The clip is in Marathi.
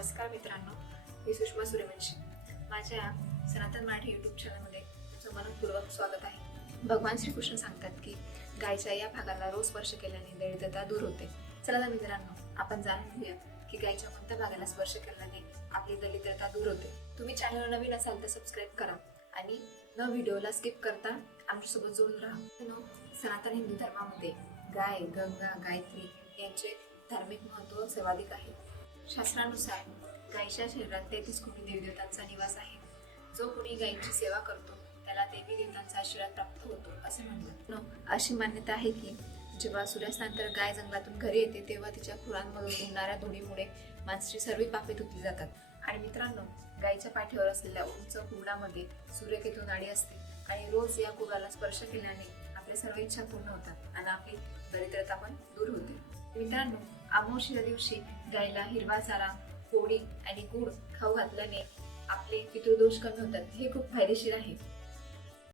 नमस्कार मित्रांनो, मी सुषमा सूर्यवंशी. माझ्या सनातन मराठी यूट्यूब चॅनलमध्ये तुमचं मनपूर्वक स्वागत आहे. भगवान श्रीकृष्ण सांगतात की गायच्या या भागाला रोज स्पर्श केल्याने दरिद्रता दूर होते. चला तर मित्रांनो, आपण जाणून घेऊया की गायच्या कोणत्या भागाला स्पर्श केल्याने आपली दरिद्रता दूर होते. तुम्ही चॅनलवर नवीन असाल तर सबस्क्राईब करा आणि व्हिडिओला स्किप करता आमच्यासोबत जोडून राहा. सनातन हिंदू धर्मामध्ये गाय, गंगा, गायत्री यांचे धार्मिक महत्त्व सर्वाधिक आहे. शास्त्रानुसार गायीच्या शरीरात 33 कोटी देवदेवतांचा निवास आहे. जो कोणी गायींची सेवा करतो त्याला देवी देवतांचा आशीर्वाद प्राप्त होतो असे म्हणतात. अशी मान्यता आहे की जेव्हा सूर्यास्तानंतर गाय जंगलातून घरी येते तेव्हा तिच्या खुरांमधून उडणाऱ्या धुळीमुळे माणसाची सर्व पापे धुतली जातात. आणि मित्रांनो, गायीच्या पाठीवर असलेल्या उंच कुरडामध्ये सूर्यकेतू नाडी असते आणि रोज या कुरडाला स्पर्श केल्याने आपल्या सर्व इच्छा पूर्ण होतात आणि आपली दरिद्रता पण दूर होते. मित्रांनो, अमावस्येच्या दिवशी गायीला हिरवा चारा, पोळी आणि गुळ खाऊ घातल्याने आपले पितृदोष कमी होतात. हे खूप फायदेशीर आहे.